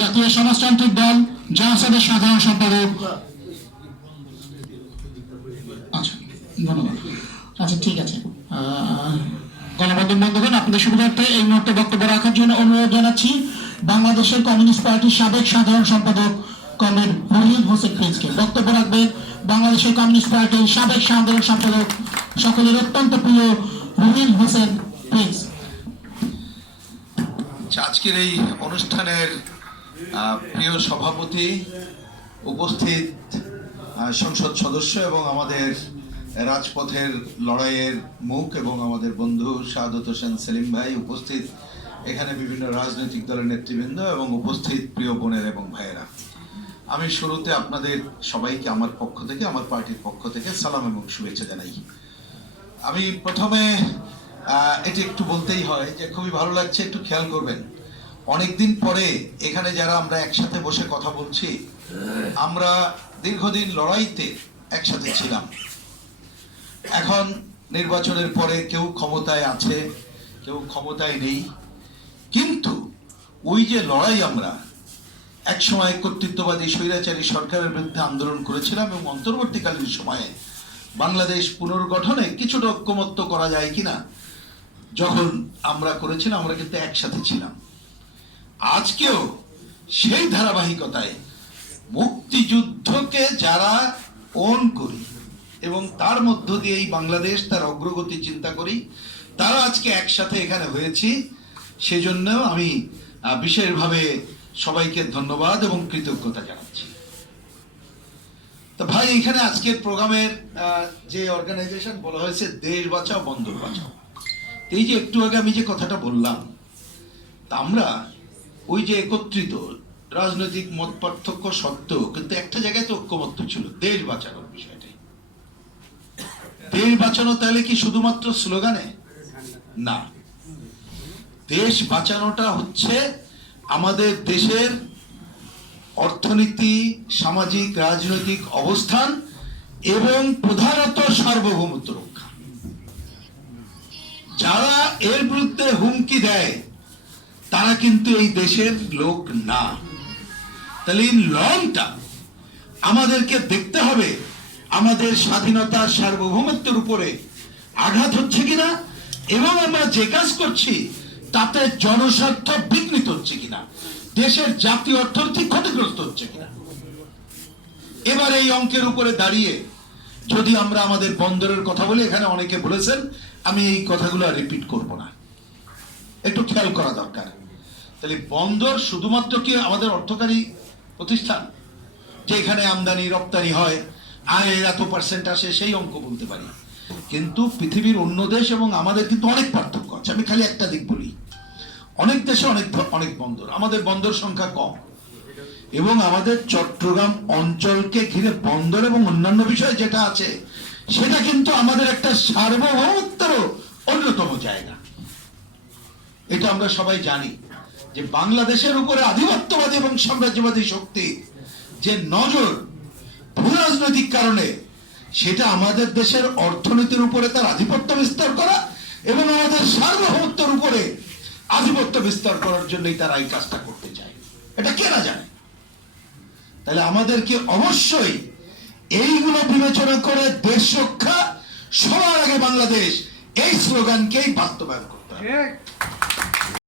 জাতীয় সমাজতান্ত্রিক দল জাসাদের সাধারণ সম্পাদক। আচ্ছা, ধন্যবাদ। আচ্ছা, ঠিক আছে। গণমাধ্যম বন্ধুগণ, আপনাদের সুবিধার্থে এই মুহূর্তে বক্তব্য রাখার জন্য অনুরোধ জানাচ্ছি বাংলাদেশের কমিউনিস্ট পার্টির সাবেক সাধারণ সম্পাদক কমরেড রহিম হোসেন প্রিন্সকে। বক্তব্য রাখবে বাংলাদেশের কমিউনিস্ট পার্টির সাবেক সাধারণ সম্পাদক, সকলের অত্যন্ত প্রিয় রহিম হোসেন প্রিন্স। আজকের এই অনুষ্ঠানের প্রিয় সভাপতি, উপস্থিত সংসদ সদস্য এবং আমাদের রাজপথের লড়াইয়ের মুখ এবং আমাদের বন্ধু শাহাদত হোসেন সেলিম ভাই, উপস্থিত এখানে বিভিন্ন রাজনৈতিক দলের নেতৃবৃন্দ এবং উপস্থিত প্রিয় বোনের এবং ভাইয়েরা, আমি শুরুতে আপনাদের সবাইকে আমার পক্ষ থেকে, আমার পার্টির পক্ষ থেকে সালাম এবং শুভেচ্ছা জানাই। আমি প্রথমে এটি একটু বলতেই হয় যে খুবই ভালো লাগছে, একটু খেয়াল করবেন, অনেকদিন পরে এখানে যারা আমরা একসাথে বসে কথা বলছি, আমরা দীর্ঘদিন লড়াইতে একসাথে ছিলাম। এখন নির্বাচনের পরে কেউ ক্ষমতায় আছে, কেউ ক্ষমতায় নেই, কিন্তু ওই যে লড়াই, আমরা একসময় কর্তৃত্ববাদী স্বৈরাচারী সরকারের বিরুদ্ধে আন্দোলন করেছিলাম এবং অন্তর্বর্তীকালীন সময়ে বাংলাদেশ পুনর্গঠনে কিছুটা ঐক্যমত্য করা যায় কিনা যখন আমরা করেছিলাম, আমরা কিন্তু একসাথে ছিলাম। আজকেও সেই ধারাবাহিকতায় মুক্তিযুদ্ধকে যারা ওন করি এবং তার মধ্য দিয়ে এই বাংলাদেশ তার অগ্রগতি চিন্তা করি, তারা আজকে একসাথে এখানে হয়েছি। সেজন্য আমি বিশেষভাবে সবাইকে ধন্যবাদ এবং কৃতজ্ঞতা জানাচ্ছি। তো ভাই, এখানে আজকের প্রোগ্রামের যে অর্গানাইজেশন বলা হয়েছে দেশ বাঁচাও বন্দর বাঁচাও, এই যে একটু আগে আমি যে কথাটা বললাম, তা আমরা ওই যে একত্রিত রাজনৈতিক মত পার্থক্য সত্ত্বেও কিন্তু একটা জায়গায় তো ঐক্যমত্য ছিল, দেশ বাঁচানোর বিষয়টাই। দেশ বাঁচানো তাহলে কি শুধুমাত্র স্লোগানে না, দেশ বাঁচানোটা হচ্ছে আমাদের দেশের অর্থনীতি, সামাজিক রাজনৈতিক অবস্থান এবং প্রধানত সার্বভৌমত্ব রক্ষা। যারা এর বিরুদ্ধে হুমকি দেয় তারা কিন্তু এই দেশের লোক না। তাহলে ইন লং টার্ম আমাদেরকে দেখতে হবে আমাদের স্বাধীনতা, সার্বভৌমত্বের উপরে আঘাত হচ্ছে কিনা এবং আমরা যে কাজ করছি তাতে জনস্বার্থ বিঘ্নিত হচ্ছে কিনা, দেশের জাতীয় অর্থনীতি ক্ষতিগ্রস্ত হচ্ছে কিনা। এবার এই অঙ্কের উপরে দাঁড়িয়ে যদি আমরা আমাদের বন্দরের কথা বলি, এখানে অনেকে বলেছেন, আমি এই কথাগুলো রিপিট করব না, একটু খেয়াল করা দরকার। তাহলে বন্দর শুধুমাত্র কি আমাদের অর্থকারী প্রতিষ্ঠান যে এখানে আমদানি রপ্তানি হয়, আয়ের এত পার্সেন্ট আসে, সেই অঙ্ক বলতে পারি, কিন্তু পৃথিবীর অন্য দেশ এবং আমাদের কিন্তু অনেক পার্থক্য আছে। আমি খালি একটা দিক বলি, অনেক দেশে অনেক বন্দর, আমাদের বন্দর সংখ্যা কম, এবং আমাদের চট্টগ্রাম অঞ্চলকে ঘিরে বন্দর এবং অন্যান্য বিষয় যেটা আছে সেটা কিন্তু আমাদের একটা সার্বভৌমত্বের অন্যতম জায়গা। এটা আমরা সবাই জানি যে বাংলাদেশের উপরে আধিপত্যবাদী এবং সাম্রাজ্যবাদী শক্তি যে নজর ভূ রাজনৈতিক কারণে, সেটা আমাদের দেশের অর্থনীতির উপরে তার আধিপত্য বিস্তার করা এবং আমাদের সার্বভৌমত্বের উপরে আধিপত্য বিস্তার করার জন্যই তারা এই কাজটা করতে চায়। এটা কে না জানে? তাহলে আমাদেরকে অবশ্যই এইগুলো বিবেচনা করে দেশ রক্ষা, সবার আগে বাংলাদেশ, এই স্লোগানকেই বাস্তবায়ন করতে হবে।